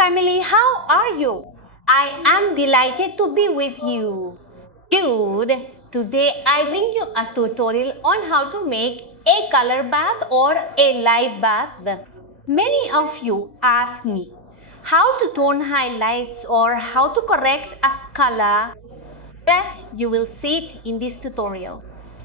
family, how are you? I am delighted to be with you. Good. Today I bring you a tutorial on how to make a color bath or a light bath. Many of you ask me how to tone highlights or how to correct a color. You will see it in this tutorial.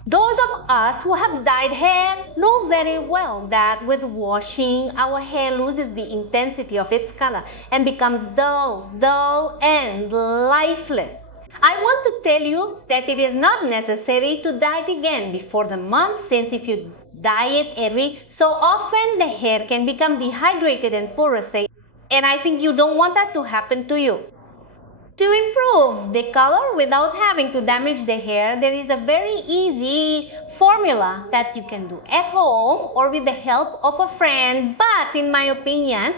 Those of us who have dyed hair know very well that with washing, our hair loses the intensity of its color and becomes dull and lifeless. I want to tell you that it is not necessary to dye it again before the month, since if you dye it every so often, the hair can become dehydrated and porous, and I think you don't want that to happen to you. To improve the color without having to damage the hair, there is a very easy formula that you can do at home or with the help of a friend. But in my opinion,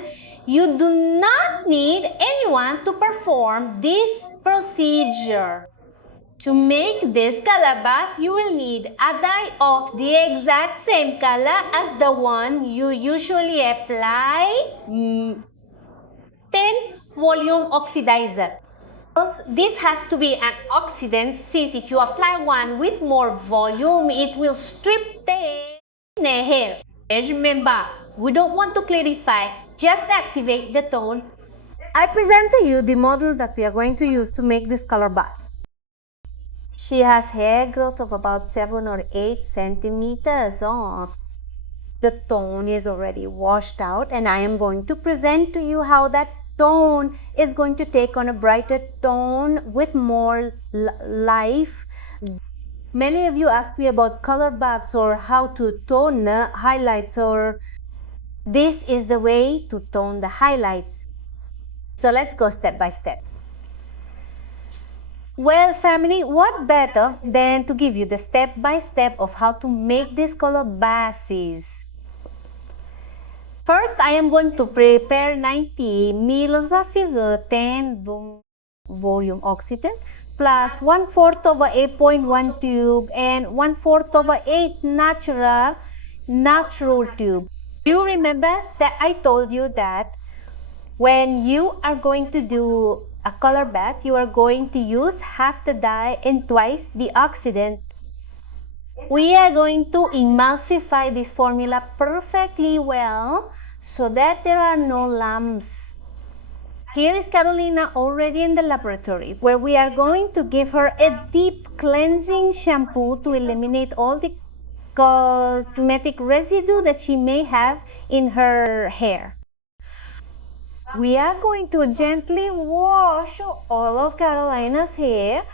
you do not need anyone to perform this procedure. To make this color bath, you will need a dye of the exact same color as the one you usually apply, 10 volume oxidizer. This has to be an oxidant, since if you apply one with more volume, it will strip the hair. Remember, we don't want to clarify, just activate the tone. I present to you the model that we are going to use to make this color bath. She has hair growth of about 7 or 8 centimeters. The tone is already washed out, and I am going to present to you how that tone is going to take on a brighter tone with more life. Many of you ask me about color baths or how to tone the highlights, or this is the way to tone the highlights. So let's go step by step. Well, family, what better than to give you the step by step of how to make this color bases. First, I am going to prepare 90 mils of scissor 10 volume oxidant plus 1/4 of a 8.1 tube and 1/4 of a 8 natural tube. Do you remember that I told you that when you are going to do a color bath, you are going to use half the dye and twice the oxidant? We are going to emulsify this formula perfectly well so that there are no lumps. Here is Carolina already in the laboratory, where we are going to give her a deep cleansing shampoo to eliminate all the cosmetic residue that she may have in her hair. We are going to gently wash all of Carolina's hair.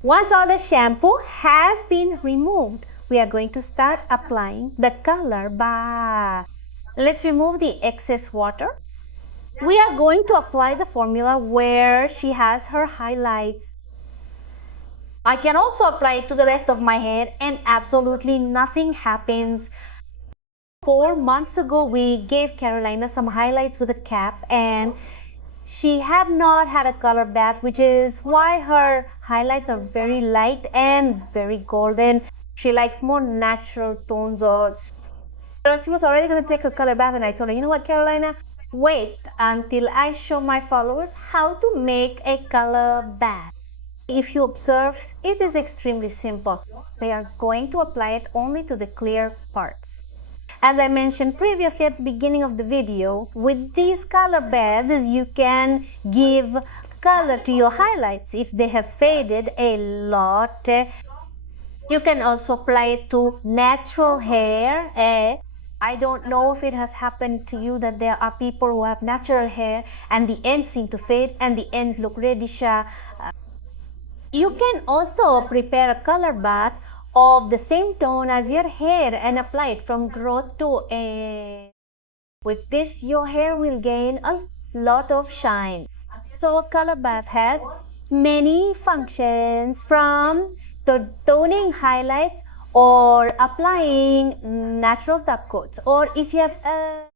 Once all the shampoo has been removed, we are going to start applying the color bath. Let's remove the excess water. We are going to apply the formula where she has her highlights. I can also apply it to the rest of my hair and absolutely nothing happens. 4 months ago, we gave Carolina some highlights with a cap, and she had not had a color bath, which is why her highlights are very light and very golden. She likes more natural tones. She was already going to take a color bath, and I told her, you know what, Carolina, wait until I show my followers how to make a color bath. If you observe, it is extremely simple. We are going to apply it only to the clear parts. As I mentioned previously at the beginning of the video, with these color baths, you can give color to your highlights if they have faded a lot. You can also apply it to natural hair. I don't know if it has happened to you that there are people who have natural hair and the ends seem to fade and the ends look reddish. You can also prepare a color bath of the same tone as your hair and apply it from growth to end. With this, your hair will gain a lot of shine. So a color bath has many functions, from toning highlights or applying natural top coats, or if you have a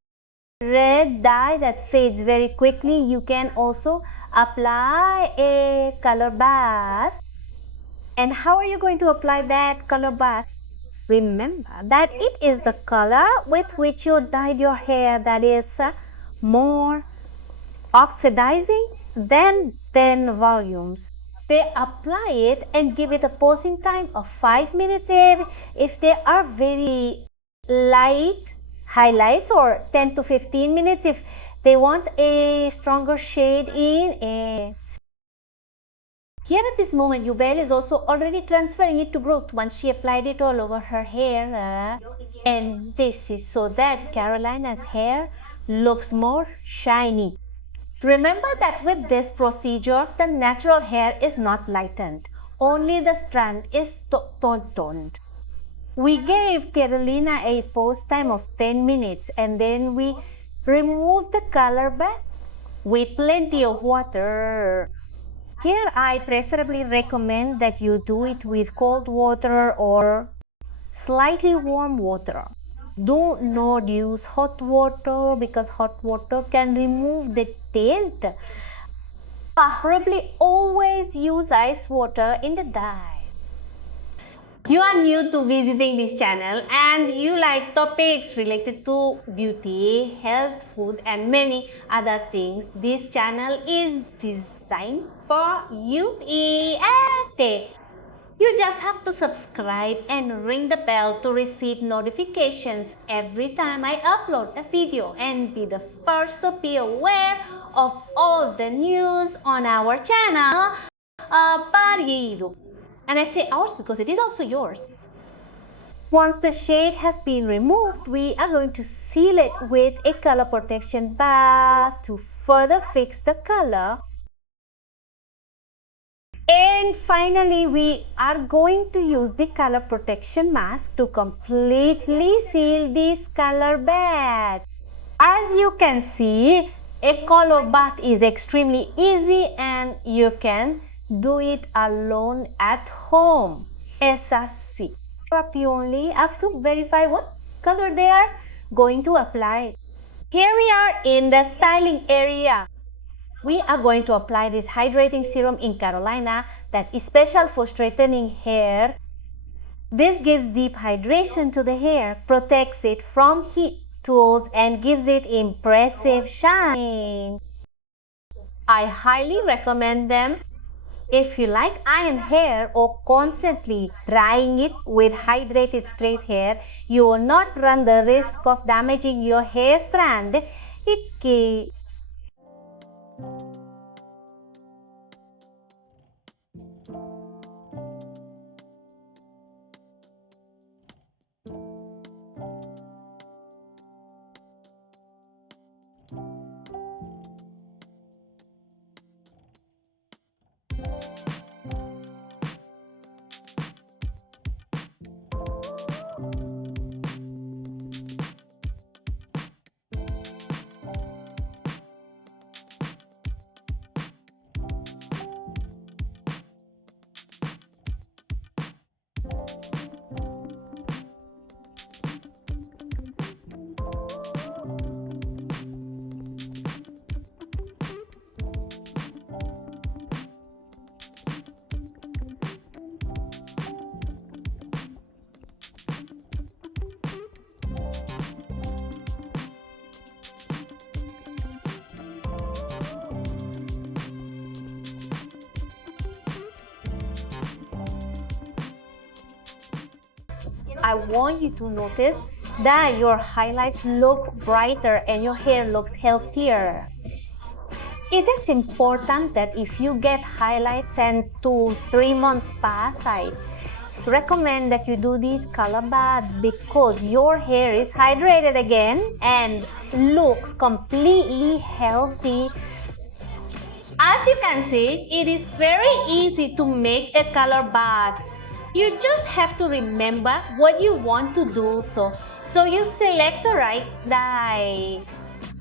red dye that fades very quickly, you can also apply a color bath. And how are you going to apply that color bath? Remember that it is the color with which you dyed your hair that is more oxidizing, then 10 volumes. They apply it and give it a posing time of 5 minutes if they are very light highlights, or 10 to 15 minutes if they want a stronger shade in. Here at this moment, Yubel is also already transferring it to growth once she applied it all over her hair. And this is so that Carolina's hair looks more shiny. Remember that with this procedure, the natural hair is not lightened. Only the strand is toned. We gave Carolina a pose time of 10 minutes and then we removed the color bath with plenty of water. Here I preferably recommend that you do it with cold water or slightly warm water. Do not use hot water because hot water can remove the tint. Preferably always use ice water in the dyes. You are new to visiting this channel and you like topics related to beauty, health, food and many other things. This channel is designed for you. You just have to subscribe and ring the bell to receive notifications every time I upload a video and be the first to be aware of all the news on our channel. And I say ours because it is also yours. Once the shade has been removed, we are going to seal it with a color protection bath to further fix the color. And finally, we are going to use the color protection mask to completely seal this color bath. As you can see, a color bath is extremely easy and you can do it alone at home. SRC. You only have to verify what color they are going to apply. Here we are in the styling area. We are going to apply this hydrating serum in Carolina that is special for straightening hair. This gives deep hydration to the hair, protects it from heat tools and gives it impressive shine. I highly recommend them. If you like iron hair or constantly drying it with hydrated straight hair, you will not run the risk of damaging your hair strand. I want you to notice that your highlights look brighter and your hair looks healthier. It is important that if you get highlights and 2-3 months pass, I recommend that you do these color baths because your hair is hydrated again and looks completely healthy. As you can see, it is very easy to make a color bath. You just have to remember what you want to do, so you select the right dye.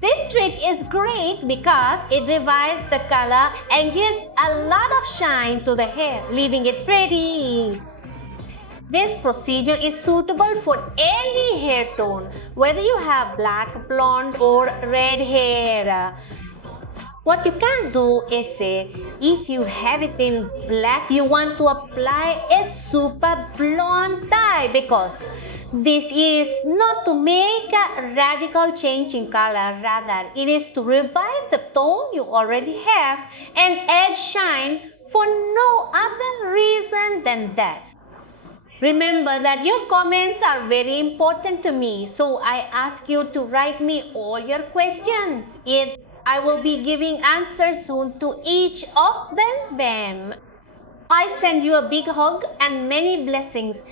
This trick is great because it revives the color and gives a lot of shine to the hair, leaving it pretty. This procedure is suitable for any hair tone, whether you have black, blonde or red hair. What you can do is if you have it in black, you want to apply a super blonde dye because This is not to make a radical change in color, rather it is to revive the tone you already have and add shine for no other reason than that. Remember that your comments are very important to me, so I ask you to write me all your questions. I will be giving answers soon to each of them. I send you a big hug and many blessings.